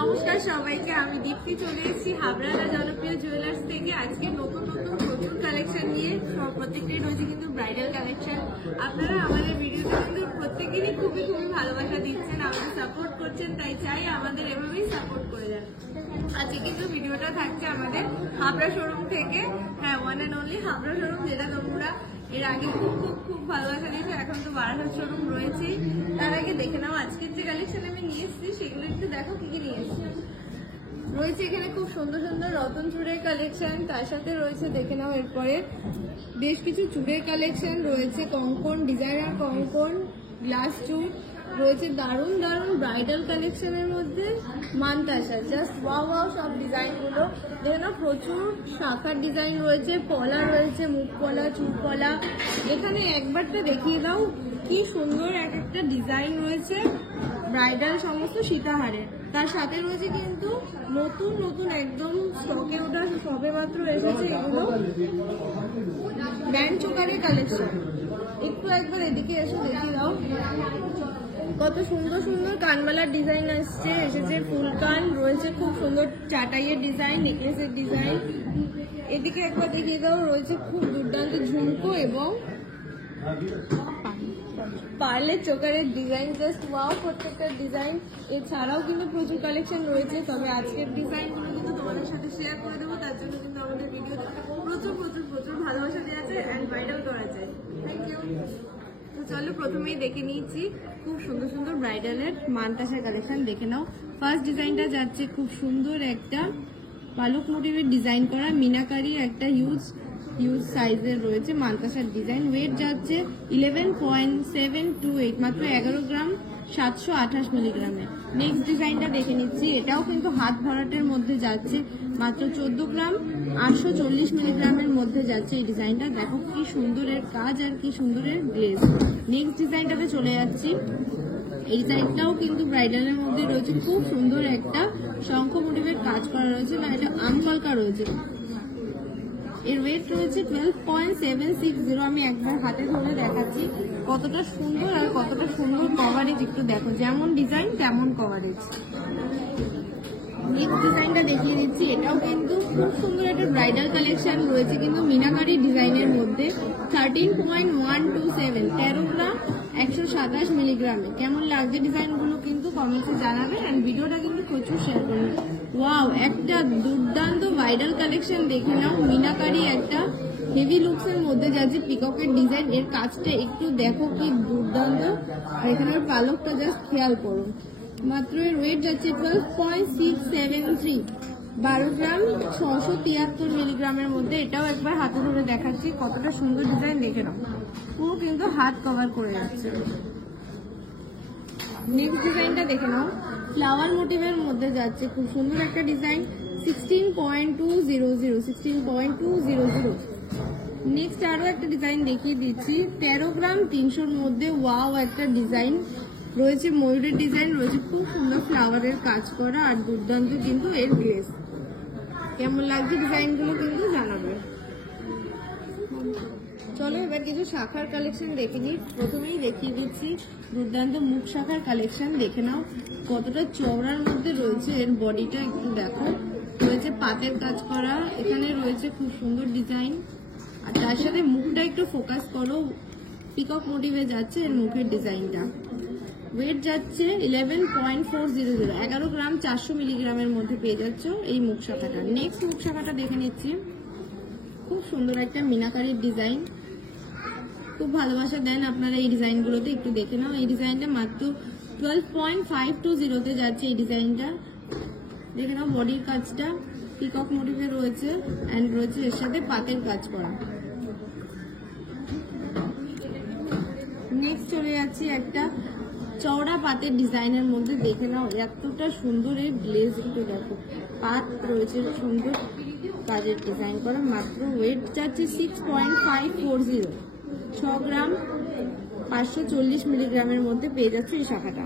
নমস্কার সবাইকে, আমি দীপ্তি চলে এসেছি হাবড়ার জনপ্রিয় জুয়েলার্স থেকে। আজকে নতুন প্রচুর কালেকশন নিয়ে প্রত্যেকটাই রয়েছে কিন্তু ব্রাইডাল কালেকশন। আপনারা আমাদের ভিডিওটা কিন্তু প্রত্যেকেরই খুবই ভালোবাসা দিচ্ছেন, আমাদের সাপোর্ট করছেন, তাই চাই আমাদের এভাবেই সাপোর্ট করে যান। আজকে কিন্তু ভিডিওটা থাকছে আমাদের হাবড়া শোরুম থেকে। হ্যাঁ, one and only Habra showroom, যেটা তোমরা এর আগে খুব ভালোবাসা দিয়েছো। এখন তো বারাসাত শোরুম রয়েছে। তার আগে দেখে নাও আজকের যে কালেকশন আমি নিয়ে এসেছি সেগুলো একটু দেখো কি কি নিয়ে এসেছি। রয়েছে এখানে খুব সুন্দর রতন চূড়ের কালেকশন, তার সাথে রয়েছে দেখে নাও এরপরে বেশ কিছু চূড়ের কালেকশন রয়েছে, কঙ্কন, ডিজাইনার কঙ্কন, গ্লাস চূড় রয়েছে, দারুণ ব্রাইডাল কালেকশনের মধ্যে মানতাসা। জাস্ট ওয়াও সব ডিজাইনগুলো দেখে নাও। প্রচুর শাখার ডিজাইন রয়েছে, পলা রয়েছে, মুখ পলা, চুল পলা। এখানে একবারটা দেখিয়ে দাও কি সুন্দর একটা ডিজাইন রয়েছে ব্রাইডাল সমস্ত সীতাহারের। তার সাথে রয়েছে কিন্তু নতুন একদম স্টকে ওটা সবে মাত্র এসেছে এগুলো ব্যান্ড চোকারের কালেকশন। একটু একবার এদিকে এসে দেখিয়ে দাও কত সুন্দর কানমালার ডিজাইন এসেছে, ফুল কান রয়েছে, খুব সুন্দর চাটাইয়ের ডিজাইন, নেকলেসের ডিজাইন। এদিকে একবার দেখিয়ে দাও রয়েছে খুব দুর্দান্ত ঝুমকো এবং পার্লের চোকারের ডিজাইন। জাস্ট ওয়াও প্রত্যেকটা ডিজাইন। এছাড়াও কিন্তু প্রচুর কালেকশন রয়েছে, তবে আজকের ডিজাইনগুলো কিন্তু তোমাদের সাথে শেয়ার করে দেবো। তার জন্য কিন্তু আমাদের ভিডিওতে প্রচুর ভালোবাসা দেওয়া আছে অ্যান্ড ভাইরাল করা যায়। Thank you. তো চলো প্রথমেই দেখে নিয়েছি খুব সুন্দর ব্রাইডালের মানতাসা কালেকশন। দেখে নাও ফার্স্ট ডিজাইনটা যাচ্ছে খুব সুন্দর একটা পালক মোটিভের ডিজাইন করা মিনাকারি একটা হিউজ সাইজের রয়েছে মানতাসার ডিজাইন। ওয়েট যাচ্ছে 11.728, মাত্র 11 গ্রাম 728 মিলিগ্রামে। নেক্সট ডিজাইনটা দেখে নিচ্ছি, এটাও কিন্তু হাত ভরাটের মধ্যে যাচ্ছে, মাত্র 14 গ্রাম 840 মিলিগ্রামের মধ্যে যাচ্ছে এই ডিজাইনটা। দেখো কি সুন্দরের কাজ আর কি সুন্দরের গ্লেজ। নেক্সট ডিজাইনটাতে চলে যাচ্ছি, এই সাইডটাও কিন্তু ব্রাইডালের মধ্যে রয়েছে, খুব সুন্দর একটা শঙ্খ মোটিভের কাজ করা রয়েছে, না এটা আমকলকা রয়েছে। এর ওয়েট রয়েছে 12.760। আমি একবার হাতে ধরে দেখাচ্ছি কতটা সুন্দর আর কতটা সুন্দর কভারেজ। একটু দেখো, যেমন ডিজাইন তেমন কভারেজ। নেক্সট ডিজাইনটা দেখিয়ে দিচ্ছি, এটাও কিন্তু খুব সুন্দর একটা ব্রাইডাল কালেকশন রয়েছে কিন্তু মিনাকারি ডিজাইনের মধ্যে। 13.127, 13 গ্রাম 127 মিলিগ্রামে। কেমন লাগছে ডিজাইনগুলো কিন্তু কমেন্টে জানাবেন অ্যান্ড ভিডিওটা কিন্তু প্রচুর শেয়ার করবেন। ওয়াও, একটা দুর্দান্ত ব্রাইডাল কালেকশন দেখে নাও, মিনাকারি একটা হেভি লুকসের মধ্যে যাচ্ছে, পিককের ডিজাইন। এর কাজটা একটু দেখো কি দুর্দান্ত, আর এখানের পালকটা জাস্ট খেয়াল করুন। মাত্র এর ওয়েট যাচ্ছে 12.673, 12 গ্রাম 673 মিলিগ্রামের মধ্যে। এটাও একবার হাতে ধরে দেখাচ্ছি কতটা সুন্দর ডিজাইন দেখে নাও, পুরো কিন্তু হাত কভার করে যাচ্ছে। নেক্সট ডিজাইনটা দেখে নাও, ফ্লাওয়ার মোটিভের মধ্যে যাচ্ছে, খুব সুন্দর একটা ডিজাইন, 16.200। নেক্সট আরো একটা ডিজাইন দেখিয়ে দিচ্ছি, 13 গ্রাম 300-র মধ্যে। ওয়াও, একটা ডিজাইন রয়েছে, ময়ূরের ডিজাইন রয়েছে, খুব সুন্দর ফ্লাওয়ারের কাজ করা আর দুর্দান্ত কিন্তু এর গ্লেজ। কেমন লাগছে ডিজাইনগুলো কিন্তু জানাবে। চলো এবার কিছু শাখার কালেকশন দেখে নিই। প্রথমেই দেখিয়ে দিচ্ছি দুর্দান্ত মুখ শাখার কালেকশন। দেখে নাও কতটা চওড়ার মধ্যে রয়েছে, এর বডিটা একটু দেখো, রয়েছে পাতের কাজ করা, এখানে রয়েছে খুব সুন্দর ডিজাইন, আর তার সাথে মুখটা একটু ফোকাস করো, পিকক মোটিভে যাচ্ছে এর মুখের ডিজাইনটা। ওয়েট যাচ্ছে 11.400, 11 গ্রাম 400 মিলিগ্রামের মধ্যে পেয়ে যাচ্ছ এই মুখ শাখাটা। নেক্সট মুখ শাখাটা দেখে নিচ্ছি, খুব সুন্দর একটা মিনাকারির ডিজাইন, খুব ভালোবাসা দেন আপনারা এই ডিজাইনগুলোতে, একটু দেখে নাও। এই ডিজাইনটা মাত্র 12.520-তে যাচ্ছে এই ডিজাইনটা। দেখে নাও বডির কাজটা পিকক মোটিভে রয়েছে অ্যান্ড রয়েছে এর সাথে পাতের কাজ করা। নেক্সট চলে যাচ্ছে একটা চওড়া পাতের ডিজাইনের মধ্যে। দেখে নাও এতটা সুন্দর এই গ্লেজ, একটু দেখো, পাত রয়েছে সুন্দর কাজের ডিজাইন করা। মাত্র ওয়েট যাচ্ছে 6.540, 6 গ্রাম 540 মিলিগ্রামের মধ্যে পেয়ে যাচ্ছে এই শাখাটা।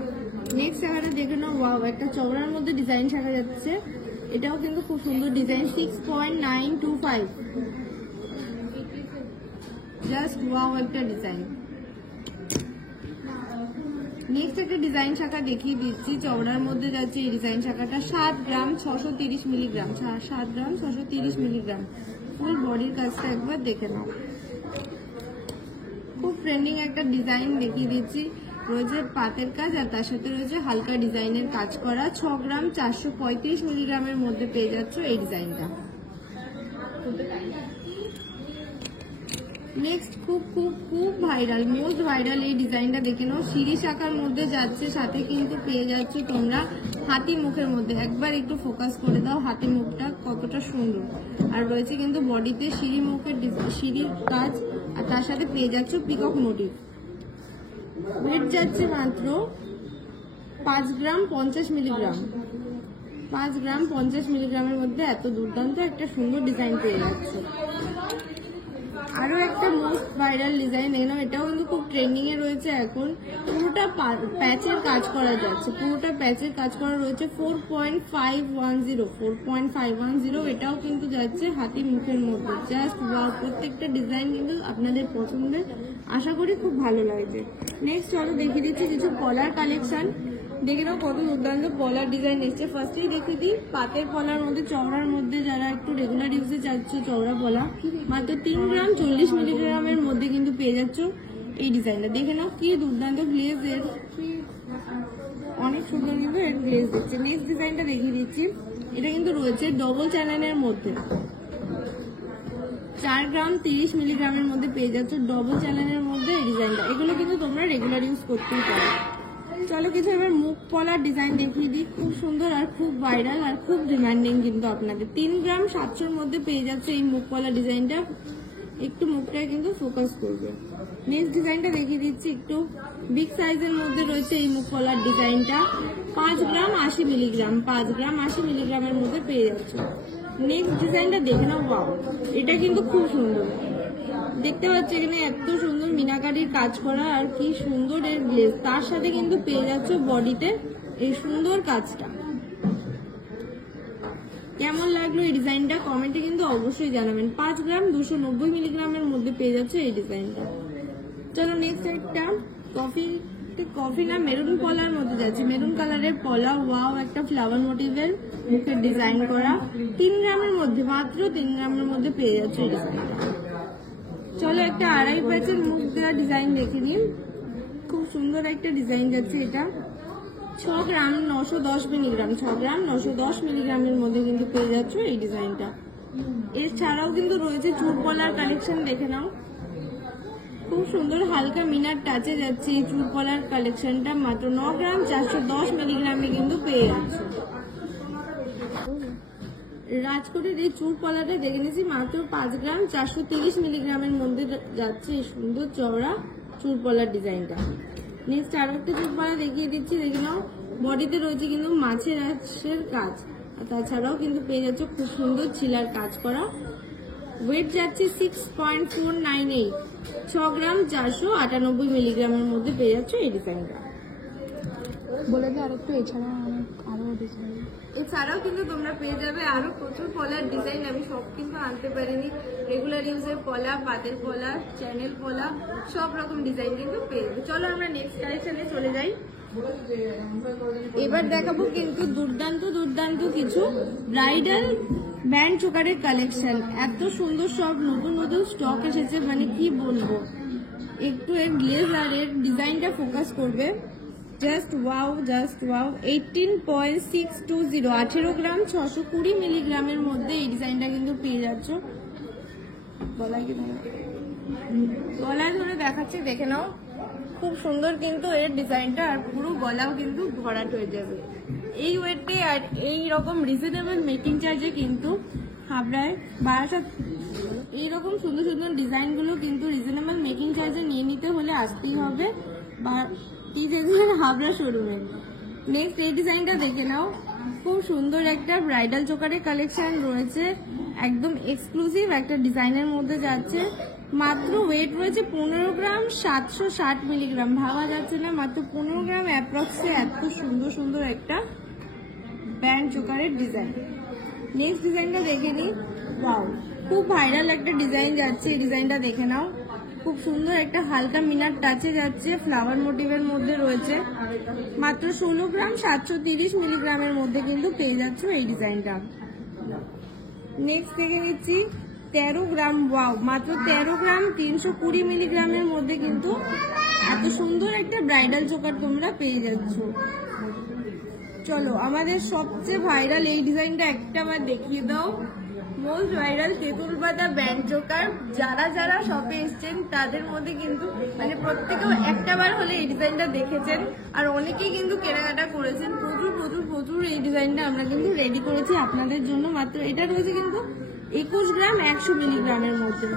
নেক্সট শাখাটা দেখে নাও, ওয়াও, একটা চওড়ার মধ্যে ডিজাইন শাখা যাচ্ছে, এটাও কিন্তু খুব সুন্দর ডিজাইন, 6.925, জাস্ট ওয়াও একটা ডিজাইন। নেক্সট একটা ডিজাইন শাখা দেখিয়ে দিচ্ছি, চওড়ার মধ্যে যাচ্ছে এই ডিজাইন শাখাটা। 7 গ্রাম 630 মিলিগ্রাম, 7 গ্রাম 630 মিলিগ্রাম। ফুল বডির কাজটা একবার দেখে নাও। খুব ট্রেন্ডিং একটা ডিজাইন দেখিয়ে দিচ্ছি, রয়েছে পাতের কাজ আর তার সাথে রয়েছে হালকা ডিজাইনের কাজ করা। 6 গ্রাম 435 মিলিগ্রামের মধ্যে পেয়ে যাচ্ছ এই ডিজাইনটা। নেক্সট খুব খুব খুব ভাইরাল, মোস্ট ভাইরাল এই ডিজাইনটা দেখে নাও। সিঁড়ি শাখার মধ্যে যাচ্ছে, সাথে কিন্তু পেয়ে যাচ্ছ তোমরা হাতি মুখের মধ্যে। একবার একটু ফোকাস করে দাও হাতি মুখটা কতটা সুন্দর। আর রয়েছে কিন্তু বডিতে সিঁড়ি মুখের সিঁড়ির কাজ আর তার সাথে পেয়ে যাচ্ছ পিকক মোটিভ। ওয়েট যাচ্ছে মাত্র 5 গ্রাম 50 মিলিগ্রাম। 5 গ্রাম 50 মিলিগ্রামের মধ্যে এত দুর্দান্ত একটা সুন্দর ডিজাইন পেয়ে যাচ্ছে। আরো একটা মোস্ট ভাইরাল ডিজাইন এখানে, এটাও কিন্তু খুব ট্রেন্ডিং এ রয়েছে এখন। পুরোটা প্যাচের কাজ করা যাচ্ছে, পুরোটা প্যাচের কাজ করা রয়েছে। 4.510 এটাও কিন্তু যাচ্ছে হাতি মুখের মধ্যে। জাস্ট ওয়াও, প্রত্যেকটা ডিজাইন কিন্তু আপনাদের পছন্দের, আশা করি খুব ভালো লাগবে। নেক্সট চলো দেখিয়ে দিচ্ছি কিছু পলার কালেকশন। দেখে নাও কত দুর্দান্ত পলার ডিজাইন এসছে। ফার্স্টেই দেখে দিই পাতের পলার মধ্যে, চওড়ার মধ্যে যারা একটু রেগুলার ইউজে যাচ্ছ চওড়া পলা, মাত্র 3 গ্রাম 40 মিলিগ্রামের মধ্যে কিন্তু পেয়ে যাচ্ছ এই ডিজাইনটা। দেখে নাও কি দুর্দান্ত গ্লেজ এর, অনেক সুন্দর কিন্তু এর গ্লেজ দিচ্ছে। নেক্সট ডিজাইনটা দেখিয়ে দিচ্ছি, এটা কিন্তু রয়েছে ডবল চ্যানেলের মধ্যে। 4 গ্রাম 30 মিলিগ্রামের মধ্যে পেয়ে যাচ্ছ ডবল চ্যানেলের মধ্যে এই ডিজাইনটা। এগুলো কিন্তু তোমরা রেগুলার ইউজ করতেই পারো। চলো কিছু এবার মুখ পলার ডিজাইন দেখিয়ে দিই, খুব সুন্দর আর খুব ভাইরাল আর খুব ডিমান্ডিং কিন্তু আপনাদের। 3 গ্রাম 700 মধ্যে পেয়ে যাচ্ছে এই মুখ পলার ডিজাইনটা। একটু মুখটায় কিন্তু ফোকাস করবে। নেক্সট ডিজাইনটা দেখিয়ে দিচ্ছি, একটু বিগ সাইজের মধ্যে রয়েছে এই মুখ পলার ডিজাইনটা। 5 গ্রাম 80 মিলিগ্রাম, 5 গ্রাম 80 মিলিগ্রামের মধ্যে পেয়ে যাচ্ছে। নেক্সট ডিজাইনটা দেখে নাও, ওয়াও, এটা কিন্তু খুব সুন্দর। দেখতে পাচ্ছি এখানে এত সুন্দর মিনাকারির কাজ করা আর কি সুন্দর এর গ্লেজ, তার সাথে কিন্তু পেয়ে যাচ্ছ বডিতে এই সুন্দর কাজটা। কেমন লাগলো এই ডিজাইনটা কমেন্টে কিন্তু অবশ্যই জানাবেন। 5 গ্রাম 290 মিলিগ্রামের মধ্যে পেয়ে যাচ্ছে এই ডিজাইনটা। চলো নেক্সট একটা কফি না মেরুন পলার মধ্যে যাচ্ছে, মেরুন কালারের পলা। ওয়াও, একটা ফ্লাওয়ার মোটিভের মুখের ডিজাইন করা। 3 গ্রামের মধ্যে, মাত্র 3 গ্রামের মধ্যে পেয়ে যাচ্ছে এই ডিজাইনটা। চলো একটা আড়াই প্যাচের মুখ দেওয়া ডিজাইন দেখে নিন, খুব সুন্দর একটা ডিজাইন যাচ্ছে এটা। 6 গ্রাম 910 মিলিগ্রাম, 6 গ্রাম 910 মিলিগ্রামের মধ্যে কিন্তু পেয়ে যাচ্ছ এই ডিজাইনটা। এছাড়াও কিন্তু রয়েছে চুল পলার কালেকশন, দেখে নাও খুব সুন্দর হালকা মিনার টাচে যাচ্ছে এই চুল পলার কালেকশনটা। মাত্র 9 গ্রাম 410 মিলিগ্রামে কিন্তু পেয়ে যাচ্ছে। রাজকোটের এই চুল পলাটা দেখে নিয়েছি, মাত্র 5 গ্রাম 430 মিলিগ্রামের মধ্যে যাচ্ছে এই সুন্দর চওড়া চুল পলার ডিজাইনটা। নেক্সট আরো একটা চুল পলা দেখিয়ে দিচ্ছি, দেখে নাও বডিতে রয়েছে কিন্তু মাছের আঁশের কাজ, আর তাছাড়াও কিন্তু পেয়ে যাচ্ছে খুব সুন্দর ছিলার কাজ করা। ওয়েট যাচ্ছে 6.498, 6 গ্রাম 498 মিলিগ্রামের মধ্যে পেয়ে যাচ্ছে এই ডিজাইনটা। বলে দিই আরেকটু, আরো ডিজাইন এছাড়াও কিন্তু তোমরা পেয়ে যাবে আরো প্রচুর পলার ডিজাইন। আমি সব কিন্তু আনতে পারিনি, রেগুলার ইউজের পলা, পাতের পলা, চ্যানেল পলা, সব রকম ডিজাইন কিন্তু পেয়ে যাবে। চলো আমরা নেক্সট কালেকশনে চলে যাই। এবার দেখাবো কিন্তু দুর্দান্ত দুর্দান্ত কিছু ব্রাইডাল ব্যান্ড চোকারের কালেকশন। এত সুন্দর সব নতুন নতুন স্টক এসেছে, মানে কি বলবো। একটু এর গ্লেজ আর এর ডিজাইনটা ফোকাস করবে। Just wow, just wow. 18.620, 18 গ্রাম 620 মিলিগ্রামের মধ্যে এই ডিজাইনটা কিন্তু পেয়ে যাচ্ছ। গলায় ধরে দেখাচ্ছি, দেখে নাও খুব সুন্দর কিন্তু এর ডিজাইনটা, আর পুরো গলাও কিন্তু ভরাট হয়ে যাবে এই ওয়েটে। আর এই রকম রিজনেবল মেকিং চার্জে কিন্তু হাবড়ায় বারাসাত এইরকম সুন্দর সুন্দর ডিজাইনগুলো কিন্তু রিজনেবল মেকিং চার্জে নিয়ে নিতে হলে আসতেই হবে বা হাবড়া শোরুমে। নেক্সট এই ডিজাইনটা দেখে নাও, খুব সুন্দর একটা ব্রাইডাল চোকারের কালেকশন রয়েছে, একদম এক্সক্লুসিভ একটা ডিজাইনের মধ্যে যাচ্ছে। মাত্র ওয়েট রয়েছে 15 গ্রাম 760 মিলিগ্রাম, ভাবা যাচ্ছে না, মাত্র 15 গ্রাম অ্যাপ্রক্সে এত সুন্দর সুন্দর একটা ব্যান্ড চোকারের ডিজাইন। নেক্সট ডিজাইনটা দেখে নিই, ওয়াও, খুব ভাইরাল একটা ডিজাইন যাচ্ছে, এই ডিজাইনটা দেখে নাও, খুব সুন্দর একটা হালকা মিনার টাচে যাচ্ছে, ফ্লাওয়ার মোটিভের মধ্যে রয়েছে। মাত্র 16 গ্রাম 730 মিলিগ্রামের মধ্যে কিন্তু পেয়ে যাচ্ছ এই ডিজাইনটা। নেক্সট দেখে নিচ্ছি 13 গ্রাম, ওয়াও, মাত্র 13 গ্রাম 320 মিলিগ্রামের মধ্যে কিন্তু এত সুন্দর একটা ব্রাইডাল চোকার তোমরা পেয়ে যাচ্ছ। চলো আমাদের সবচেয়ে ভাইরাল এই ডিজাইনটা একটাবার দেখিয়ে দাও। মোস্ট ভাইরাল তেঁতুল পাতা ব্যান্ড চোকার, যারা যারা শপে এসছেন তাদের মধ্যে কিন্তু মানে প্রত্যেকেও একটাবার হলে এই ডিজাইনটা দেখেছেন, আর অনেকেই কিন্তু কেনাকাটা করেছেন। প্রচুর প্রচুর প্রচুর এই ডিজাইনটা আমরা কিন্তু রেডি করেছি আপনাদের জন্য। মাত্র এটা রয়েছে কিন্তু 21 গ্রাম 100 মিলিগ্রামের মধ্যে।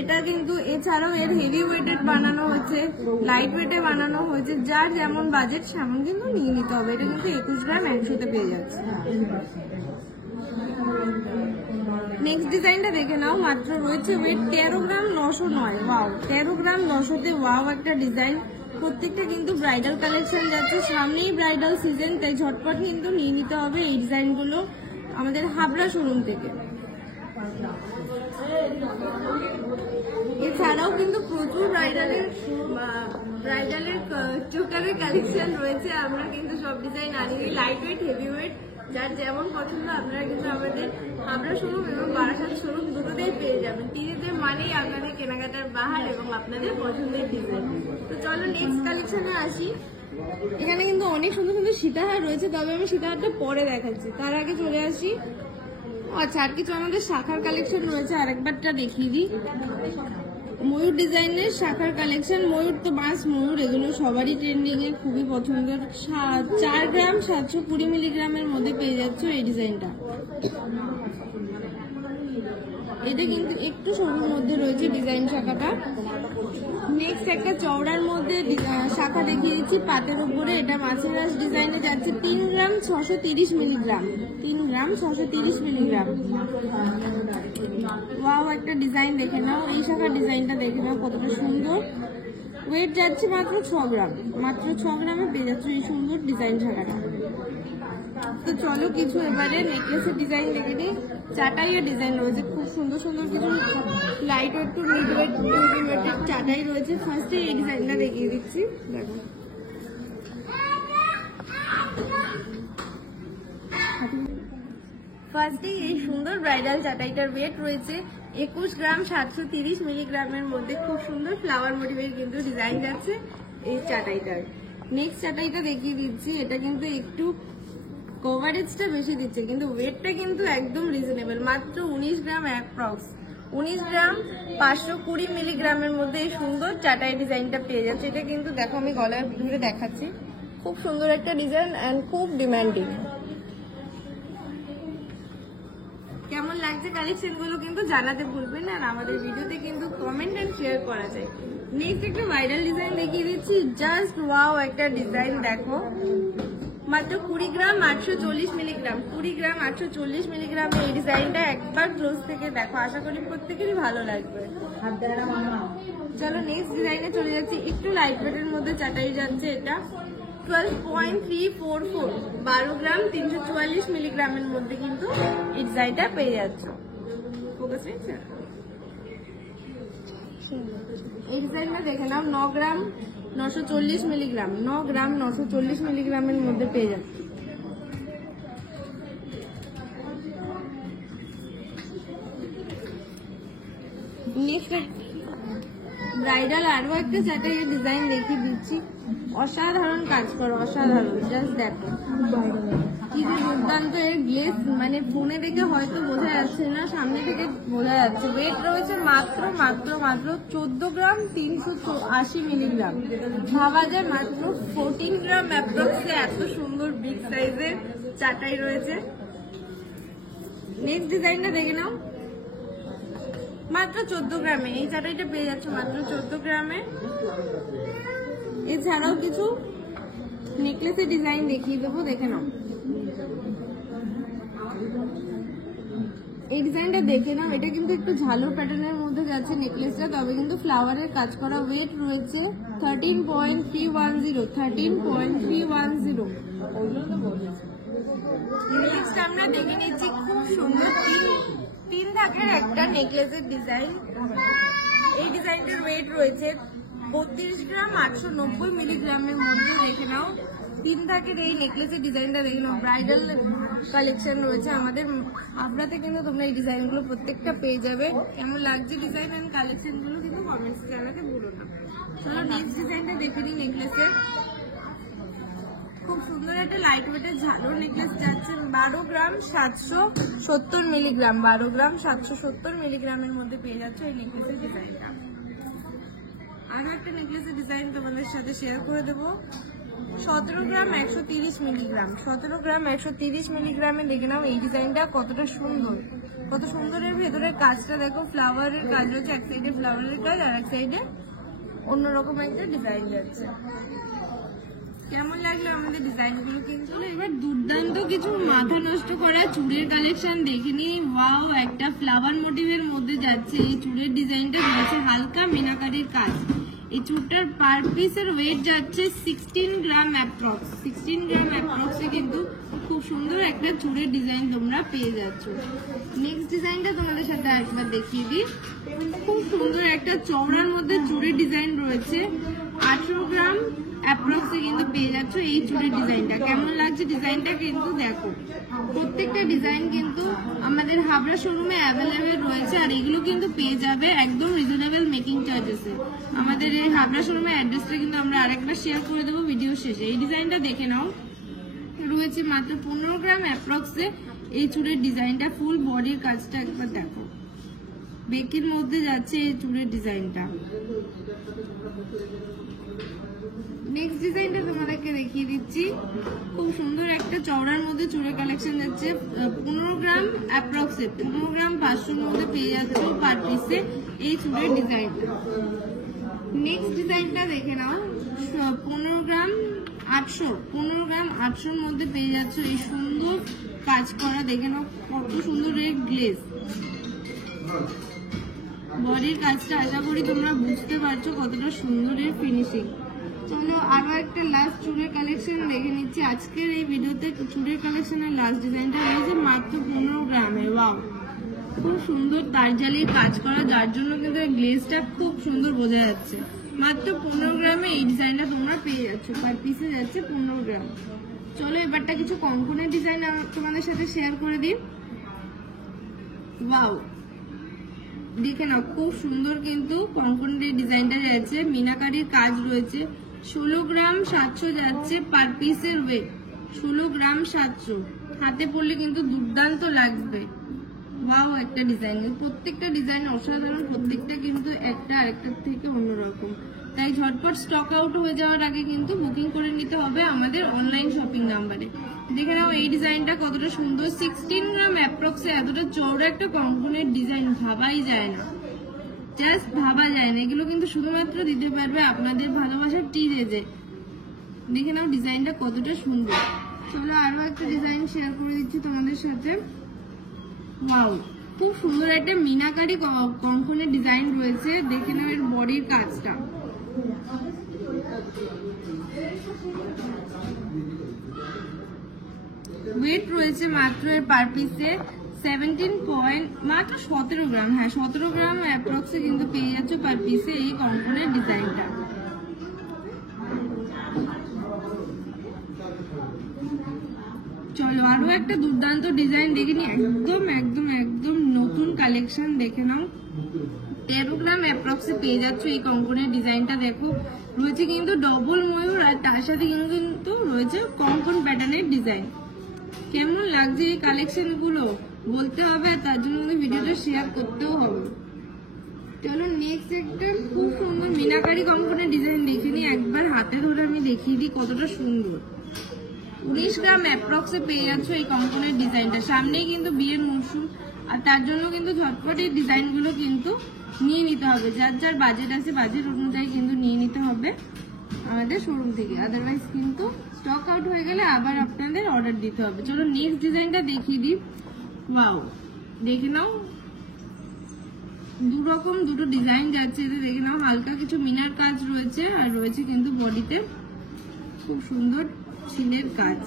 এটা কিন্তু এছাড়াও এর হেভি ওয়েটেড বানানো হয়েছে, লাইট ওয়েটে বানানো হয়েছে, যার যেমন বাজেট সেমন কিন্তু নিয়ে নিতে হবে। এটা কিন্তু 21 গ্রাম 100-তে পেয়ে যাচ্ছে। নেক্সট ডিজাইনটা দেখে নাও, মাত্র রয়েছে ওয়েট 13 গ্রাম 909। ওয়াও, 13 গ্রাম 900-তে ওয়াও একটা ডিজাইন। প্রত্যেকটা কিন্তু ব্রাইডাল কালেকশন যাচ্ছে, সামনেই ব্রাইডাল সিজন, তাই ঝটপট কিন্তু নিয়ে নিতে হবে এই ডিজাইনগুলো আমাদের হাবড়া শোরুম থেকে। এছাড়াও কিন্তু প্রচুর ব্রাইডালের চোকারের কালেকশন রয়েছে। আমরা কিন্তু সব ডিজাইন আনিনি, লাইট ওয়েট, হেভি ওয়েট, যার যেমন পছন্দ আপনারা কিন্তু আমাদের হাবড়া শোরুম এবং বারাসাত শোরুম দুটোতেই পেয়ে যাবেন। তিনটে মানেই আপনাদের কেনাকাটার বাহার এবং আপনাদের পছন্দের ডিজাইন। তো চলো নেক্সট কালেকশনে আসি। এখানে কিন্তু অনেক সুন্দর সুন্দর সীতাহার রয়েছে, তবে আমি সীতাহারটা পরে দেখাচ্ছি। তার আগে চলে আসি, আচ্ছা আর কিছু আমাদের শাখার কালেকশন রয়েছে, আরেকবারটা দেখিয়ে দিই। ময়ূর ডিজাইনের শাখার কালেকশন, ময়ূর তো বাস ময়ূর, এগুলো সবারই ট্রেন্ডিং এ, খুবই পছন্দের। 4 গ্রাম 720 মিলিগ্রামের মধ্যে পেয়ে যাচ্ছ এই ডিজাইনটা। এটা কিন্তু একটু সরুর মধ্যে রয়েছে ডিজাইন শাখাটা। নেক্সট একটা চওড়ার মধ্যে শাখা দেখিয়ে দিচ্ছি পাতের উপরে, এটা মাছের রাস ডিজাইনে যাচ্ছে। 3 গ্রাম 630 মিলিগ্রাম, 3 গ্রাম 630 মিলিগ্রাম। ওয়াও, একটা ডিজাইন দেখে নাও, এই শাখার ডিজাইনটা দেখে নাও কতটা সুন্দর। ওয়েট যাচ্ছে মাত্র 6 গ্রাম, মাত্র 6 গ্রামে পেয়ে যাচ্ছে এই সুন্দর ডিজাইন শাখাটা। তো চলো কিছু এবারে নেকলেসের ডিজাইন দেখে নিই। চাটাইয়ের ডিজাইন রয়েছে, খুব সুন্দর সুন্দর কিছু light weight to mid weight চাটাই রয়েছে। ফার্স্টে এই ডিজাইনটা দেখিয়ে দিচ্ছি, দেখো। ফার্স্টে এই সুন্দর ব্রাইডাল চাটাইটার ওয়েট রয়েছে 21 গ্রাম 730 মিলিগ্রামের মধ্যে। খুব সুন্দর ফ্লাওয়ার মোটিভের কিন্তু ডিজাইন যাচ্ছে এই চাটাইটার। নেক্সট চাটাইটা দেখিয়ে দিচ্ছি, এটা কিন্তু একটু কভারেজটা বেশি দিচ্ছে, কিন্তু ওয়েটটা কিন্তু একদম রিজনেবল, মাত্র 19 গ্রাম অ্যাপ্রক্স, 19 গ্রাম 520 মিলিগ্রামের মধ্যে এই সুন্দর চাটাই ডিজাইনটা পেয়ে যাচ্ছে। এটা কিন্তু দেখো আমি গলায় ধরে দেখাচ্ছি, খুব সুন্দর একটা ডিজাইন অ্যান্ড খুব ডিমান্ডিং। কেমন লাগছে কালেকশন গুলো কিন্তু জানাতে ভুলবেন না, আর আমাদের ভিডিওতে কিন্তু কমেন্ট এন্ড শেয়ার করা যায়। নেক্সট একটা ভাইরাল ডিজাইন দেখিয়ে দিচ্ছি, জাস্ট ওয়াও একটা ডিজাইন দেখো, মাত্র 20 গ্রাম 840 মিলিগ্রাম, 20 গ্রাম 840 মিলিগ্রাম। এই ডিজাইনটা একবার ক্লোজ থেকে দেখো, আশা করি প্রত্যেকেরই ভালো লাগবে। চলো নেক্সট ডিজাইনে চলে যাচ্ছি, একটু লাইট ওয়েটের মধ্যে চাটাই যাচ্ছে। এটা 12.344, 12 গ্রাম 344 মিলিগ্রামের মধ্যে কিন্তু এই ডিজাইনটা পেয়ে যাচ্ছে। ফোকাস হয়েছে? এই ডিজাইনটা দেখে নাও, 9 গ্রাম 940 মিলিগ্রাম, 9 গ্রাম 940 মিলিগ্রামের মধ্যে পেয়ে যাচ্ছে। নেক্সট ব্রাইডাল আরো একটা চাটাইয়ের ডিজাইন দেখিয়ে দিচ্ছি, অসাধারণ কাজ করো, অসাধারণ, জাস্ট দেখো কি যে দুর্দান্ত এর গ্লেজ, মানে ফোনে দেখে হয়তো বোঝা যাচ্ছে না, সামনে থেকে বোঝা যাচ্ছে। ওয়েট রয়েছে মাত্র মাত্র মাত্র 14 গ্রাম 380 মিলিগ্রাম, ভাবা যায় মাত্র 14 গ্রাম অ্যাপ্রক্সে এত সুন্দর বিগ সাইজের চাটাই রয়েছে। নেক্সট ডিজাইনটা দেখে নাও, মাত্র 14 গ্রামে এই চাটাইটা পেয়ে যাচ্ছে, মাত্র 14 গ্রামে। এছাড়াও কিছু নেকলেসের ডিজাইন দেখিয়ে দেবো, দেখে নাও। এই ডিজাইনটা দেখে নাও, এটা কিন্তু একটু ঝালর প্যাটার্নের মধ্যে যাচ্ছে নেকলেসটা, তবে কিন্তু ফ্লাওয়ারের কাজ করা। ওয়েট রয়েছে 13.310, 13.310। নেক্সট আমরা দেখে নিচ্ছি খুব সুন্দর 3 ধাপের একটা নেকলেসের ডিজাইন। এই ডিজাইনটার ওয়েট রয়েছে 32 গ্রাম 890 মিলিগ্রামের মধ্যে, দেখে নাও। পিন থাকের এই নেকলেসের ডিজাইনটা দেখে নাও, ব্রাইডাল কালেকশন রয়েছে আমাদের হাবড়াতে, কিন্তু তোমরা এই ডিজাইনগুলো প্রত্যেকটা পেয়ে যাবে। কেমন লাগছে ডিজাইন অ্যান্ড কালেকশনগুলো কিন্তু কমেন্টস জানাতে ভুলো না। চলো নেক্সট ডিজাইনটা দেখে নিই নেকলেসের। খুব সুন্দর একটা লাইট ওয়েটের ঝালর নেকলেস যাচ্ছে 12 গ্রাম 770 মিলিগ্রাম, 12 গ্রাম 770 মিলিগ্রামের মধ্যে পেয়ে যাচ্ছে এই নেকলেসের ডিজাইনটা। আরো একটা নেকলেসের ডিজাইন তোমাদের সাথে শেয়ার করে দেবো। 17 গ্রাম 130 মিলিগ্রাম, 17 গ্রাম 130 মিলিগ্রামে দেখে নাও এই ডিজাইনটা কতটা সুন্দর, কত সুন্দরের ভেতরের কাজটা দেখো, ফ্লাওয়ারের কাজ রয়েছে, এক সাইডে ফ্লাওয়ারের কাজ আর এক সাইডে অন্যরকম একটা ডিজাইন যাচ্ছে। কেমন লাগলো আমাদের ডিজাইনগুলো? কিন্তু এবার দুর্দান্ত কিছু মাথা নষ্ট করা চুড়ের কালেকশন দেখে নিই। ওয়াও, একটা ফ্লাওয়ার মোটিভের মধ্যে যাচ্ছে এই চুড়ের ডিজাইনটা, রয়েছে হালকা মিনাকারির কাজ। এই চুড়টার পার পিসের ওয়েট যাচ্ছে 16 গ্রাম অ্যাপ্রক্স, 16 গ্রাম অ্যাপ্রক্সে কিন্তু খুব সুন্দর একটা চুড়ের ডিজাইন তোমরা পেয়ে যাচ্ছ। নেক্সট ডিজাইনটা তোমাদের সাথে একবার দেখিয়ে দিই। খুব সুন্দর একটা চওড়ার মধ্যে চুড়ের ডিজাইন রয়েছে, 18 গ্রাম অ্যাপ্রক্সে কিন্তু পেয়ে যাচ্ছ এই চুড়ির ডিজাইনটা। কেমন লাগছে ডিজাইনটা কিন্তু দেখো, প্রত্যেকটা ডিজাইন কিন্তু আমাদের হাবড়া শোরুমে অ্যাভেলেবেল রয়েছে, আর এগুলো কিন্তু পেয়ে যাবে একদম রিজনেবল মেকিং চার্জেসে। আমাদের এই হাবড়া শোরুমের অ্যাড্রেসটা কিন্তু আমরা আরেকবার শেয়ার করে দেবো ভিডিও শেষে। এই ডিজাইনটা দেখে নাও, রয়েছে মাত্র 15 গ্রাম অ্যাপ্রক্সে এই চুড়ির ডিজাইনটা। ফুল বডির কাজটা একবার দেখো, বেকির মধ্যে যাচ্ছে এই চুড়ির ডিজাইনটা। নেক্সট ডিজাইনটা তোমাদেরকে দেখিয়ে দিচ্ছি। খুব সুন্দর একটা চওড়ার মধ্যে চুড়ের কালেকশন যাচ্ছে 15 গ্রাম অ্যাপ্রক্সে, 15 গ্রাম 500 মধ্যে পেয়ে যাচ্ছে পার পিসে এই চুড়ের ডিজাইনটা। নেক্সট ডিজাইনটা দেখে নাও, 15 গ্রাম 800, 15 গ্রাম 800 মধ্যে পেয়ে যাচ্ছে এই সুন্দর কাজ করা। দেখে নাও কত সুন্দর এর গ্লেজ, বডির কাজটা আশা করি তোমরা বুঝতে পারছো কতটা সুন্দর এর ফিনিশিং। চলো আরো একটা লাস্ট চুড়ের কালেকশন দেখে নিচ্ছি আজকের এই ভিডিওতে। চুড়ের কালেকশনের লাস্ট ডিজাইনটা রয়েছে মাত্র 15 গ্রামে। ওয়াও, খুব সুন্দর তারজালির কাজ করা, যার জন্য কিন্তু এই গ্লেজটা খুব সুন্দর বোঝা যাচ্ছে। মাত্র 15 গ্রামে এই ডিজাইনটা তোমরা পেয়ে যাচ্ছ, পার পিসে যাচ্ছে 15 গ্রাম। চলো এবারটা কিছু কঙ্কনের ডিজাইন তোমাদের সাথে শেয়ার করে দিই। ওয়াও, দেখে নাও খুব সুন্দর কিন্তু কঙ্কনের ডিজাইনটা যাচ্ছে, মিনাকারির কাজ রয়েছে। 16 গ্রাম 700 যাচ্ছে পার পিসের ওয়েট, 16 গ্রাম 700। হাতে পড়লে কিন্তু দুর্দান্ত লাগবে। ওয়াও, একটা ডিজাইন, প্রত্যেকটা ডিজাইন অসাধারণ, প্রত্যেকটা কিন্তু একটা আরেকটার থেকে অন্যরকম। তাই ঝটপট স্টক আউট হয়ে যাওয়ার আগে কিন্তু বুকিং করে নিতে হবে আমাদের অনলাইন শপিং নাম্বারে। দেখে নাও এই ডিজাইনটা কতটা সুন্দর, 16 গ্রাম অ্যাপ্রক্সে এতটা চওড়া একটা কঙ্কনের ডিজাইন ভাবাই যায় না, জাস্ট ভাবা যায় না। এগুলো কিন্তু শুধুমাত্র দিতে পারবে আপনাদের ভালোবাসার টিনেজে। দেখে নাও ডিজাইনটা কতটা সুন্দর। চলো আরো একটা ডিজাইন শেয়ার করে দিচ্ছি তোমাদের সাথে। ওয়াও, খুব সুন্দর একটা মিনাকারি কঙ্কনের ডিজাইন রয়েছে। দেখে নাও এর বডির কাজটা, ওয়েট রয়েছে মাত্র এর পার পিসে 17 গ্রাম। হ্যাঁ, 17 গ্রাম অ্যাপ্রক্সে কিন্তু পেয়ে যাচ্ছে পার পিসে এই কঙ্কনের ডিজাইনটা। চলো আরো একটা দুর্দান্ত ডিজাইন দেখে নি, একদম একদম একদম নতুন কালেকশন। দেখে নাও 13 গ্রাম অ্যাপ্রক্সে পেয়ে যাচ্ছ এই কঙ্কনের ডিজাইনটা। দেখো রয়েছে কিন্তু ডবল ময়ূর, আর তার সাথে কিন্তু রয়েছে কঙ্কন প্যাটার্নের ডিজাইন। কেমন লাগছে এই কালেকশন গুলো বলতে হবে, তার জন্য ভিডিওটা শেয়ার করতেও হবে। চলো নেক্সট একটা খুব সুন্দর মিনাকারি কঙ্কনের ডিজাইন দেখে নি, একবার হাতে ধরে আমি দেখিয়ে দিই কতটা সুন্দর। 19 গ্রাম অ্যাপ্রক্সে পেয়ে যাচ্ছ এই কঙ্কনের ডিজাইনটা। সামনেই কিন্তু বিয়ের মৌসুম, আর তার জন্য কিন্তু ঝটপট এই ডিজাইনগুলো কিন্তু নিয়ে নিতে হবে। যার যার বাজেট আছে বাজেট অনুযায়ী কিন্তু নিয়ে নিতে হবে আমাদের শোরুম থেকে, আদারওয়াইজ কিন্তু স্টক আউট হয়ে গেলে আবার আপনাদের অর্ডার দিতে হবে। চলো নেক্সট ডিজাইনটা দেখিয়ে দিই। ওয়াও, দেখে নাও দুটো ডিজাইন যাচ্ছে। এতে দেখে নাও হালকা কিছু মিনার কাজ রয়েছে, আর রয়েছে কিন্তু বডিতে খুব সুন্দর ছিলের কাজ।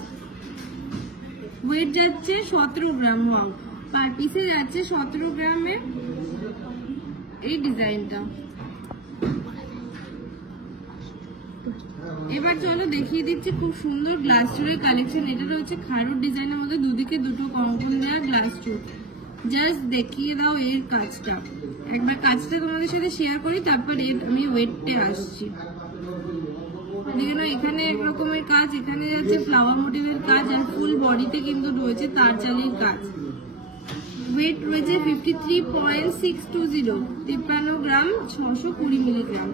ওয়েট যাচ্ছে 17 গ্রাম। ওয়াও, পার পিসে যাচ্ছে 17 গ্রামে এই ডিজাইনটা। এবার চলো দেখিয়ে দিচ্ছি খুব সুন্দর গ্লাস চুরের কালেকশন। এটা রয়েছে খারুর ডিজাইনের মধ্যে দুদিকে দুটো কঙ্কন দেওয়া গ্লাস চুর। জাস্ট দেখিয়ে দাও এর কাজটা, একবার কাজটা তোমাদের সাথে শেয়ার করি, তারপর এর আমি ওয়েটে আসছি। দেখে নাও এখানে এক রকমের কাজ, এখানে যাচ্ছে ফ্লাওয়ার মোটিভের কাজ, আর ফুল বডিতে কিন্তু রয়েছে তার চালির কাজ। ওয়েট রয়েছে 53.620, 53 গ্রাম, 620 মিলিগ্রাম।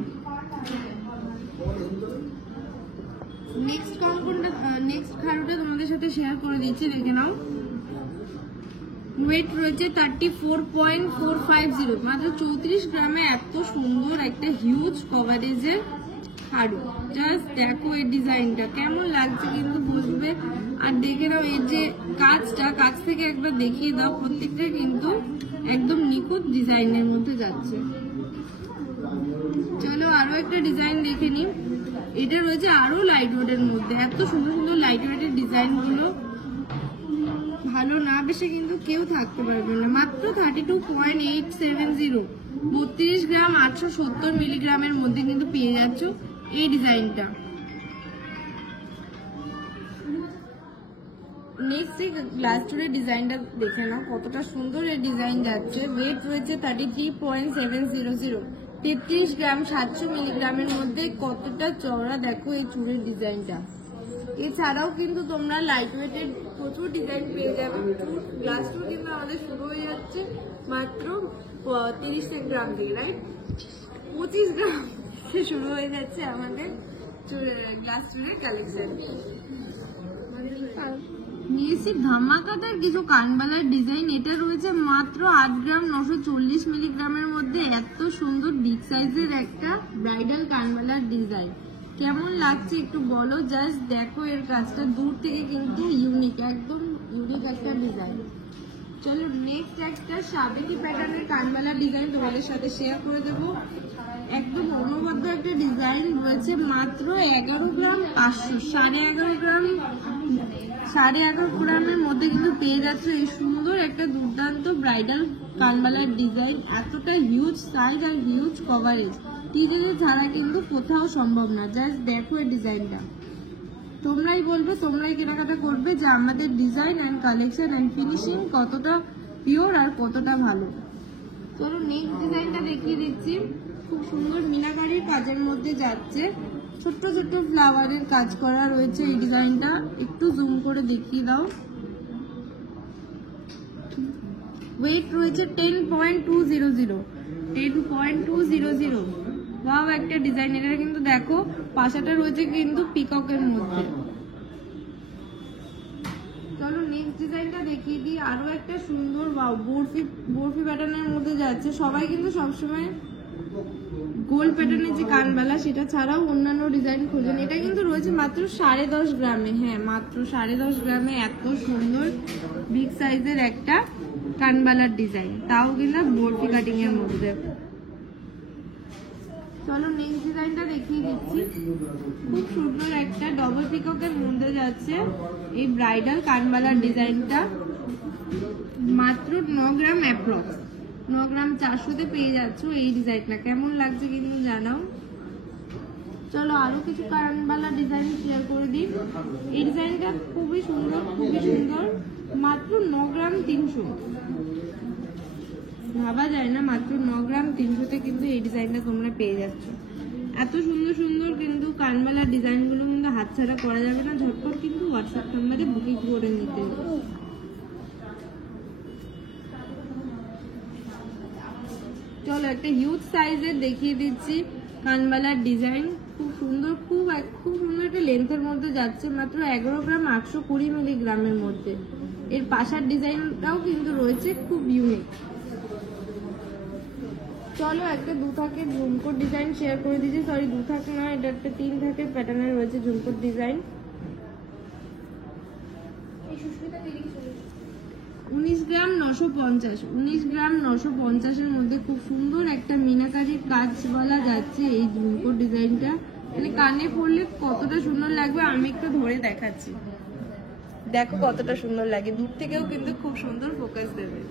নেক্সট খারুটা তোমাদের সাথে শেয়ার করে দিচ্ছি, দেখে নাও। ওয়েট রয়েছে 34.450, মাত্র 34 গ্রামে এত সুন্দর একটা হিউজ কভারেজের খারু। জাস্ট দেখো এর ডিজাইনটা কেমন লাগছে কিন্তু বলবে। আর দেখে নাও এর যে কাজটা, কাছ থেকে একবার দেখিয়ে দাও, প্রত্যেকটা কিন্তু একদম নিখুঁত ডিজাইনের মধ্যে যাচ্ছে। চলো আরো একটা ডিজাইন দেখে নিই। এটা রয়েছে আরো লাইট ওয়েটের মধ্যে, এত সুন্দর সুন্দর লাইট ওয়েটের ডিজাইন গুলো ভালো না বেশি কিন্তু কেউ থাকতে পারবে না। মাত্র 32.870, 32 গ্রাম, 870 মিলিগ্রামের মধ্যে কিন্তু পেয়ে যাচ্ছ এই ডিজাইনটা। নেক্সট এই গ্লাস চুরের ডিজাইনটা দেখে নাও কতটা সুন্দর এই ডিজাইন যাচ্ছে। ওয়েট রয়েছে 33.700, 33 গ্রাম, 700 মিলিগ্রামের মধ্যে। কতটা চওড়া দেখো এই চুরের ডিজাইনটা। এছাড়াও কিন্তু তোমরা লাইট ওয়েটের প্রচুর ডিজাইন পেয়ে যাবে। গ্লাস চুর কিন্তু আমাদের শুরু হয়ে যাচ্ছে মাত্র 30 গ্রাম থেকে, রাইট? 25 গ্রাম থেকে শুরু হয়ে যাচ্ছে আমাদের গ্লাস চুরের কালেকশন। নিয়েছি ধামাকাদার কিছু কানবালার ডিজাইন। এটা রয়েছে মাত্র 8 গ্রাম, 940 মিলিগ্রামের মধ্যে। এত সুন্দর বিগ সাইজের একটা ব্রাইডাল কানবালার ডিজাইন কেমন লাগছে একটু বলো। জাস্ট দেখো এর কাজটা দূর থেকে কিন্তু ইউনিক, একদম ইউনিক একটা ডিজাইন। চলো নেক্সট একটা সাবেকি প্যাটার্নের কানবালা ডিজাইন তোমাদের সাথে শেয়ার করে দেবো। একদম অনবদ্য একটা ডিজাইন রয়েছে মাত্র 11 গ্রাম 500, 11.5 গ্রামের মধ্যে কিন্তু পেয়ে যাচ্ছে এই সুন্দর একটা দুর্দান্ত ব্রাইডাল কানবালার ডিজাইন। এতটা হিউজ সাইজ আর হিউজ কভারেজ টিজেতে ছাড়া কিন্তু কোথাও সম্ভব না। জাস্ট দেখো এই ডিজাইনটা, তোমরাই বলবে, তোমরাই কেনাকাটা করবে যে আমাদের design and collection and finishing কতটা পিওর আর কতটা ভালো। চলো নেক্সট ডিজাইনটা দেখিয়ে দিচ্ছি। খুব সুন্দর মিনাকারির কাজের মধ্যে যাচ্ছে, ছোট্ট ছোট্ট ফ্লাওয়ারের কাজ করা রয়েছে এই ডিজাইনটা। একটু জুম করে দেখিয়ে দাও। ওয়েট রয়েছে 10.200, 10.200। ওয়াও একটা ডিজাইন। এটা কিন্তু দেখো পাশাটা রয়েছে কিন্তু পিককের মধ্যে। চলো নেক্সট ডিজাইনটা দেখিয়ে দিই। আরো একটা সুন্দর ওয়াও বরফি প্যাটার্নের মধ্যে যাচ্ছে। সবাই কিন্তু সবসময় গোল প্যাটার্নের যে কানবালা সেটা ছাড়াও অন্যান্য ডিজাইন খোঁজেন। এটা কিন্তু রয়েছে মাত্র 10.5 গ্রামে। হ্যাঁ, মাত্র 10.5 গ্রামে এত সুন্দর বিগ সাইজের একটা কানবালার ডিজাইন, তাও কিন্তু বরফি কাটিং এর মধ্যে। চলো নেক্সট ডিজাইনটা দেখিয়ে দিচ্ছি। খুব সুন্দর একটা ডবল পিককের মধ্যে যাচ্ছে এই ব্রাইডাল কানবালার ডিজাইনটা। মাত্র 9 গ্রাম অ্যাপ্রক্স, 9 গ্রাম 400-তে পেয়ে যাচ্ছ এই ডিজাইনটা। কেমন লাগছে কিন্তু জানাও। চলো আরো কিছু কানবালা ডিজাইন শেয়ার করে দিই। এই ডিজাইনটা খুবই সুন্দর, খুবই সুন্দর। মাত্র 9 গ্রাম 300, ভাবা যায় না, মাত্র 9 গ্রাম 300-তে কিন্তু এই ডিজাইনটা তোমরা পেয়ে যাচ্ছ। এত সুন্দর সুন্দর কিন্তু কানবালার ডিজাইনগুলো কিন্তু হাতছাড়া করা যাবে না। ঝটপট কিন্তু হোয়াটসঅ্যাপ নাম্বারে বুকিং করে নিতে হবে। চলো একটা হিউজ সাইজের দেখিয়ে দিচ্ছি কানবালার ডিজাইন। খুব সুন্দর, খুব সুন্দর একটা লেন্থের মধ্যে যাচ্ছে। মাত্র 11 গ্রাম 820 মিলিগ্রামের মধ্যে। এর পাশার ডিজাইনটাও কিন্তু রয়েছে খুব ইউনিক। চলো একটা 2 থাকের ঝুমকোর ডিজাইন শেয়ার করে দিচ্ছি। সরি, 2 থাক না, এটা একটা 3 থাকের প্যাটার্নের রয়েছে ঝুমকোর ডিজাইন। 19 গ্রাম 950, 19 গ্রাম 950-এর মধ্যে খুব সুন্দর একটা মিনাকারির কাজ বলা যাচ্ছে এই ঝুমকোর ডিজাইনটা। মানে কানে পরলে কতটা সুন্দর লাগবে আমি একটু ধরে দেখাচ্ছি। দেখো কতটা সুন্দর লাগে, দূর থেকেও কিন্তু খুব সুন্দর ফোকাস দেবে।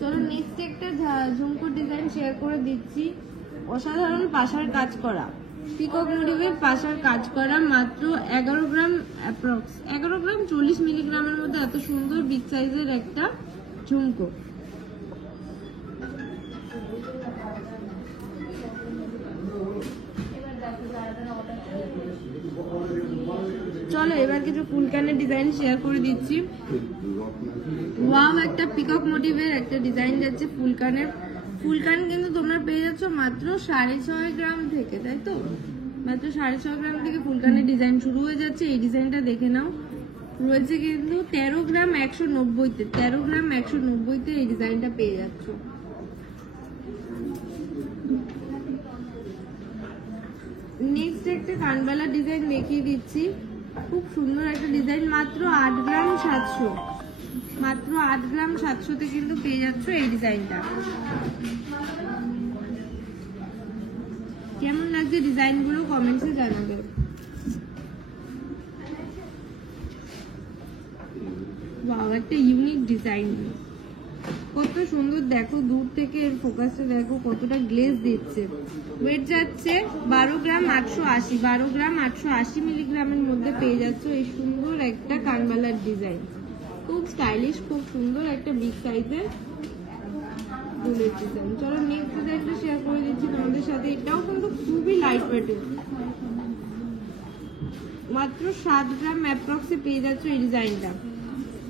চলো নেক্সট একটা ঝুমকো ডিজাইন শেয়ার করে দিচ্ছি। অসাধারণ পাশার কাজ করা, পিকক মোটিভের পাশার কাজ করা, মাত্র 11 গ্রাম অ্যাপ্রক্স 11 গ্রাম 40 মিলিগ্রামের মধ্যে এত সুন্দর বিগ সাইজের একটা ঝুমকো। চলো এবার কিছু ফুলকানের ডিজাইন শেয়ার করে দিচ্ছি। ওয়াও, একটা পিকক মোটিভের একটা ডিজাইন যাচ্ছে ফুলকানের। ফুলকান কিন্তু তোমরা পেয়ে যাচ্ছ মাত্র 6.5 গ্রাম থেকে, তাই তো? মাত্র 6.5 গ্রাম থেকে ফুলকানের ডিজাইন শুরু হয়ে যাচ্ছে। এই ডিজাইনটা দেখে নাও, রয়েছে কিন্তু 13 গ্রাম 190-তে। 13 গ্রাম 190-তে এই ডিজাইনটা পেয়ে যাচ্ছ। নেক্সট একটা কানবালা ডিজাইন দেখিয়ে দিচ্ছি, খুব সুন্দর একটা ডিজাইন, মাত্র 8 গ্রাম 700। মাত্র 8 গ্রাম 700-তে কিন্তু পেয়ে যাচ্ছ এই ডিজাইনটা। কেমন লাগছে ডিজাইনগুলো কমেন্টসে জানাবে। ওয়াও, একটা ইউনিক ডিজাইন, কত সুন্দর দেখো, দূর থেকে এর ফোকাসটা দেখো কতটা গ্লেজ দিচ্ছে। ওয়েট যাচ্ছে 12 গ্রাম 880। 12 গ্রাম 880 মিলিগ্রামের মধ্যে পেয়ে যাচ্ছ এই সুন্দর একটা কানবালার ডিজাইন। খুব স্টাইলিশ, খুব সুন্দর একটা বিগ সাইজের ফুলের ডিজাইন। চলো নেক্সট ডিজাইনটা শেয়ার করে দিচ্ছি তোমাদের সাথে। এটাও কিন্তু খুবই লাইট ওয়েটের, মাত্র 7 গ্রাম অ্যাপ্রক্সে পেয়ে যাচ্ছ এই ডিজাইনটা।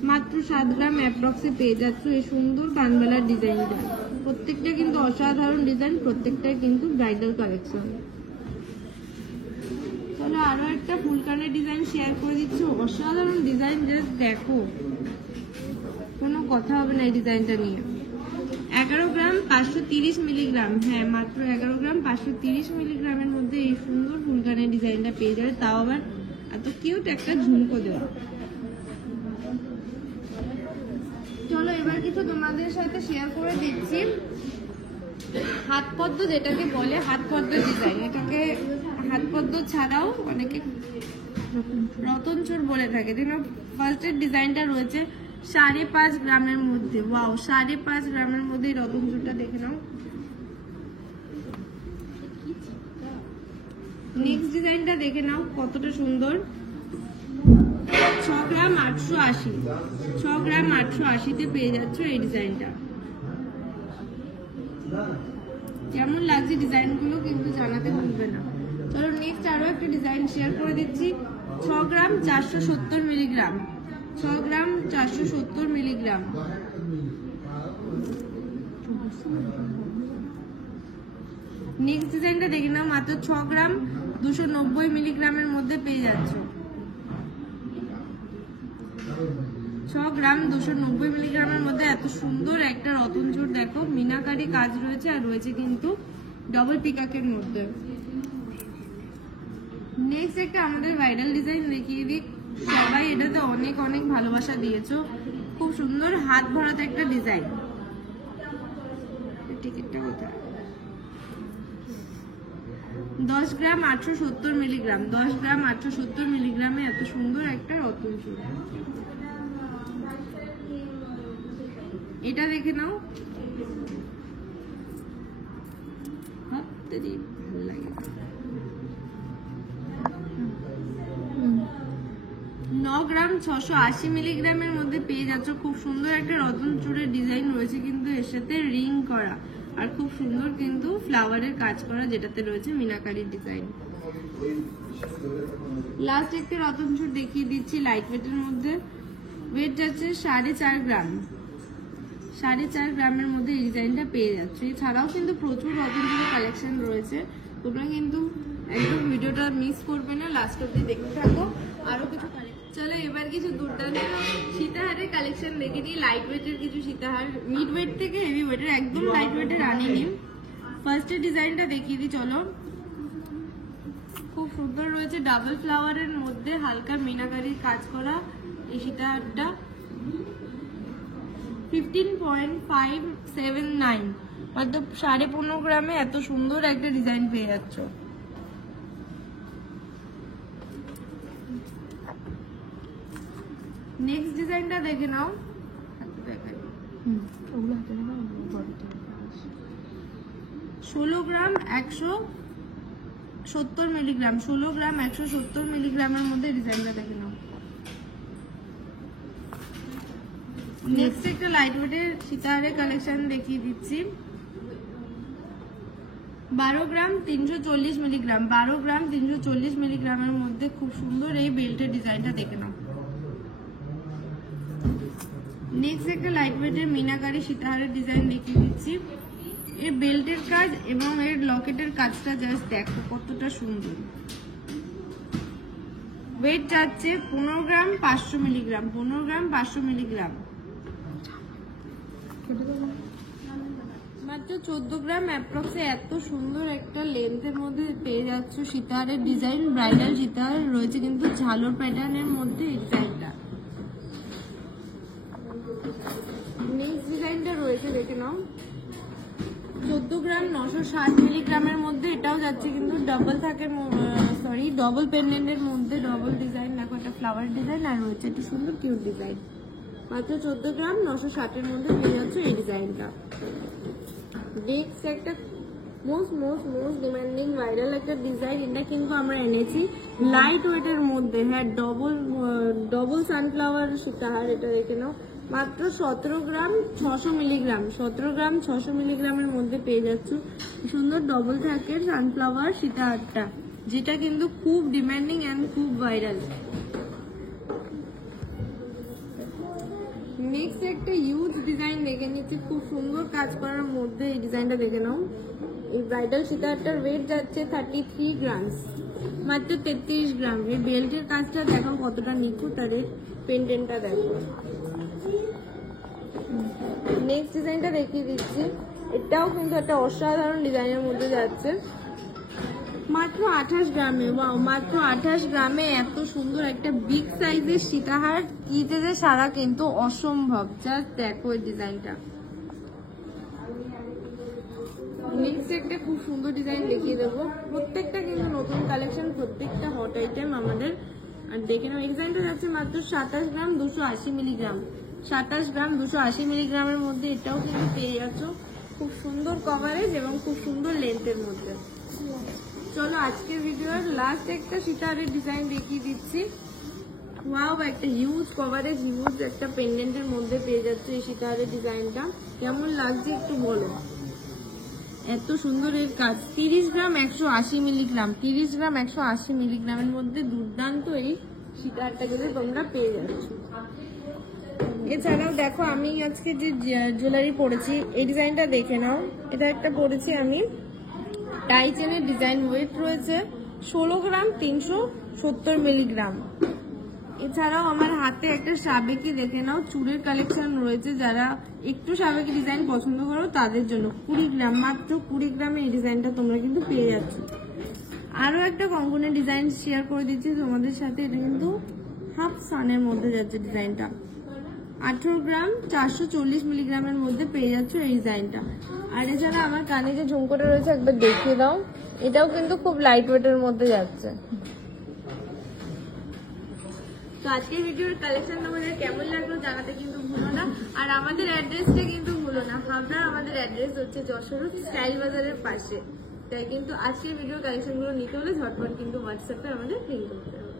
মাত্র 7 গ্রাম অ্যাপ্রক্সে পেয়ে যাচ্ছ এই সুন্দর কানবালার ডিজাইনটা। প্রত্যেকটা কিন্তু অসাধারণ ডিজাইন, প্রত্যেকটাই কিন্তু ব্রাইডাল কালেকশন। চলো আরো একটা ফুলকানের ডিজাইন শেয়ার করে দিচ্ছি, অসাধারণ ডিজাইন, জাস্ট দেখো, কোনো কথা হবে না এই ডিজাইনটা নিয়ে। 11 গ্রাম 530 মিলিগ্রাম, হ্যাঁ মাত্র 11 গ্রাম 530 মিলিগ্রামের মধ্যে এই সুন্দর ফুলকানের ডিজাইনটা পেয়ে যাবে, তাও আবার এত কিউট একটা ঝুমকো দেওয়া। চলো এবার কিছু তোমাদের সাথে শেয়ার করে দিচ্ছি হাত পদ্ম, যেটাকে বলে হাত পদ্ম ডিজাইন। এটাকে হাত পদ্ম ছাড়াও অনেকে রতন চোর বলে থাকে। দেখো ফার্স্টের ডিজাইনটা রয়েছে 5.5 গ্রামের মধ্যে। ওয়াও, 5.5 গ্রামের মধ্যে এই রতন চোরটা দেখে নাও। নেক্সট ডিজাইনটা দেখে নাও কতটা সুন্দর, 6 গ্রাম 880। 6 গ্রাম 880-তে পেয়ে যাচ্ছ এই ডিজাইনটা। কেমন লাগছে ডিজাইনগুলো কিন্তু জানাতে ভুলবে না। চলো নেক্সট আরো একটা ডিজাইন শেয়ার করে দিচ্ছি, 6 গ্রাম 470 মিলিগ্রাম। 6 গ্রাম 470 মিলিগ্রাম। নেক্সট ডিজাইনটা দেখে নাও, মাত্র 6 গ্রাম 290 মিলিগ্রামের মধ্যে পেয়ে যাচ্ছ। 6 গ্রাম 290 মিলিগ্রামের মধ্যে এত সুন্দর একটা রতন চোর দেখো, মিনাকারি কাজ রয়েছে, আর রয়েছে কিন্তু ডবল পিকাকের মধ্যে। নেক্সট একটা আমাদের ভাইরাল ডিজাইন দেখিয়ে দিই, সবাই এটাতে অনেক অনেক ভালোবাসা দিয়েছো। খুব সুন্দর হাত ভরাতে একটা ডিজাইন। টিকিটটা কোথায়? 10 গ্রাম 870 মিলিগ্রাম। 10 গ্রাম 870 মিলিগ্রামে এত সুন্দর একটা রতন চোর। এটা দেখে নাও, ভালো লাগে। 9 গ্রাম 680 মিলিগ্রামের মধ্যে পেয়ে যাচ্ছ খুব সুন্দর একটা রতন চূড়ের ডিজাইন রয়েছে কিন্তু এর সাথে রিং করা, আর খুব সুন্দর কিন্তু ফ্লাওয়ারের কাজ করা, যেটাতে রয়েছে মিনাকারির ডিজাইন। লাস্ট একটা রতন চূড় দেখিয়ে দিচ্ছি লাইট ওয়েটের মধ্যে। ওয়েট যাচ্ছে 4.5 গ্রাম। 4.5 গ্রামের মধ্যে এই ডিজাইনটা পেয়ে যাচ্ছে। এছাড়াও কিন্তু প্রচুর রতন চূড়ের কালেকশন রয়েছে, তোমরা কিন্তু একদম ভিডিওটা মিস করবে না, লাস্ট অব্দি দেখতে থাকো। আরো কিছু চলো এবার কিছু দুর্দান্ত সীতাহারের কালেকশন দেখে নিই। লাইট ওয়েটের কিছু সীতাহার, মিড ওয়েট থেকে হেভি ওয়েটের, একদম লাইট ওয়েটের আনিনি। ফার্স্টের ডিজাইনটা দেখিয়ে দিই চলো। খুব সুন্দর রয়েছে, ডাবল ফ্লাওয়ারের মধ্যে হালকা মিনাকারির কাজ করা এই সীতাহারটা। 15.579 মাত্র 15.5 গ্রামে এত সুন্দর একটা ডিজাইন পেয়ে যাচ্ছ। নেক্সট ডিজাইনটা দেখে নাও। ওগুলো হাতে নেবে 16 গ্রাম 170 মিলিগ্রাম, 16 গ্রাম 170 মিলিগ্রামের মধ্যে ডিজাইনটা দেখে নাও। নেক্সট একটা লাইট ওয়েটের সীতাহারের কালেকশন দেখিয়ে দিচ্ছি। 12 গ্রাম 340 মিলিগ্রাম, 12 গ্রাম 340 মিলিগ্রামের মধ্যে খুব সুন্দর এই বেল্টের ডিজাইনটা দেখে নাও। নেক্সট একটা লাইট ওয়েটের মিনাকারি সীতাহারের ডিজাইন দেখিয়ে দিচ্ছি। এর বেল্টের কাজ এবং এর লকেটের কাজটা জাস্ট দেখো কতটা সুন্দর। ওয়েট যাচ্ছে 15 গ্রাম 500 মিলিগ্রাম, 15 গ্রাম 500 মিলিগ্রাম। মাত্র 14 গ্রাম অ্যাপ্রক্সে এত সুন্দর একটা লেন্থের মধ্যে পেয়ে যাচ্ছ সীতাহারের ডিজাইন। ব্রাইডাল সীতাহার রয়েছে কিন্তু ঝালর প্যাটার্নের মধ্যে এই ডিজাইনটা। নেক্সট ডিজাইনটা রয়েছে দেখে নাও। 14 গ্রাম 960 মিলিগ্রামের মধ্যে, এটাও যাচ্ছে কিন্তু ডাবল থাকে, সরি ডবল পেন্ডেন্টের মধ্যে ডবল ডিজাইন। দেখো একটা ফ্লাওয়ার ডিজাইন আর রয়েছে একটা সুন্দর কিউট ডিজাইন। মাত্র 14 গ্রাম 960-এর মধ্যে পেয়ে যাচ্ছে এই ডিজাইনটা। নেক্সট একটা মোস্ট ডিমান্ডিং ভাইরাল একটা ডিজাইন, এটা কিন্তু আমরা এনেছি লাইট ওয়েটের মধ্যে। হ্যাঁ, ডবল সানফ্লাওয়ার সীতাহার, এটা দেখে নাও। মাত্র 17 গ্রাম 600 মিলিগ্রাম, 17 গ্রাম 600 মিলিগ্রামের মধ্যে পেয়ে যাচ্ছ সুন্দর ডবল থ্যাকের সানফ্লাওয়ার সীতাহারটা, যেটা কিন্তু খুব ডিমান্ডিং অ্যান্ড খুব ভাইরাল। নেক্সট একটা ইউজ ডিজাইন দেখে নিচ্ছি, খুব সুন্দর কাজ করার মধ্যে এই ডিজাইনটা দেখে নাও। এই ব্রাইডাল সীতাহারটার ওয়েট যাচ্ছে 33 গ্রাম, মাত্র 33 গ্রাম। এই বেল্টের কাজটা দেখো কতটা নিখুঁত, আর এর পেন্ডেন্টটা দেখো। নেক্সট ডিজাইনটা দেখিয়ে দিচ্ছি, এটাও কিন্তু একটা অসাধারণ ডিজাইনের মধ্যে যাচ্ছে। মাত্র 28 গ্রামে, ওয়াও, মাত্র 28 গ্রামে এত সুন্দর একটা বিগ সাইজের সীতাহার কিনতে যে সারা কিন্তু অসম্ভব। জাস্ট দেখো এই ডিজাইনটা। নেক্সট একটা খুব সুন্দর ডিজাইন দেখিয়ে দেবো। প্রত্যেকটা কিন্তু নতুন কালেকশন, প্রত্যেকটা হট আইটেম আমাদের। আর দেখে নাও এই ডিজাইনটা যাচ্ছে মাত্র 27 গ্রাম 280 মিলিগ্রাম, 27 গ্রাম 280 মিলিগ্রামের মধ্যে। এটাও কিন্তু পেয়ে যাচ্ছ খুব সুন্দর কভারেজ এবং খুব সুন্দর লেন্থের মধ্যে। চলো আজকের ভিডিওর লাস্ট একটা সীতাহারের ডিজাইন দেখিয়ে দিচ্ছি। ওয়াও, একটা হিউজ কভারেজ, হিউজ একটা পেন্ডেন্টের মধ্যে পেয়ে যাচ্ছে এই সীতাহারের ডিজাইনটা। কেমন লাগছে একটু বলো। এত সুন্দর এর কাজ। 30 গ্রাম 180 মিলিগ্রাম, 30 গ্রাম 180 মিলিগ্রামের মধ্যে দুর্দান্ত এই সীতাহারটা কিন্তু তোমরা পেয়ে যাচ্ছ। এছাড়াও দেখো আমি আজকে যে জুয়েলারি পরেছি এই ডিজাইনটা দেখে নাও। এটা একটা পরেছি আমি টাই চেনের ডিজাইন, ওয়েট রয়েছে 16 গ্রাম 370 মিলিগ্রাম। এছাড়াও আমার হাতে একটা সাবেকি দেখে নাও চুড়ের কালেকশন রয়েছে, যারা একটু সাবেকি ডিজাইন পছন্দ করো তাদের জন্য 20 গ্রাম, মাত্র 20 গ্রামে এই ডিজাইনটা তোমরা কিন্তু পেয়ে যাচ্ছ। আরো একটা কঙ্কনের ডিজাইন শেয়ার করে দিচ্ছি তোমাদের সাথে। এটা কিন্তু হাফ সানের মধ্যে যাচ্ছে ডিজাইনটা। 18 গ্রাম 440 মিলিগ্রামের মধ্যে পেয়ে যাচ্ছ এই ডিজাইনটা। আর এছাড়া আমার কানে যে ঝুমকোটা রয়েছে একবার দেখিয়ে দাও, এটাও কিন্তু খুব লাইট ওয়েটের মধ্যে যাচ্ছে। তো আজকের ভিডিওর কালেকশন তোমাদের কেমন লাগলো জানাতে কিন্তু ভুলো না। আর আমাদের অ্যাড্রেসটা কিন্তু ভুলো না, হাবড়ার আমাদের অ্যাড্রেস হচ্ছে যশোর স্টাইল বাজারের পাশে। তাই কিন্তু আজকের ভিডিওর কালেকশনগুলো নিতে হলে ঝটপট কিন্তু হোয়াটসঅ্যাপে আমাদের লিঙ্ক করতে হবে।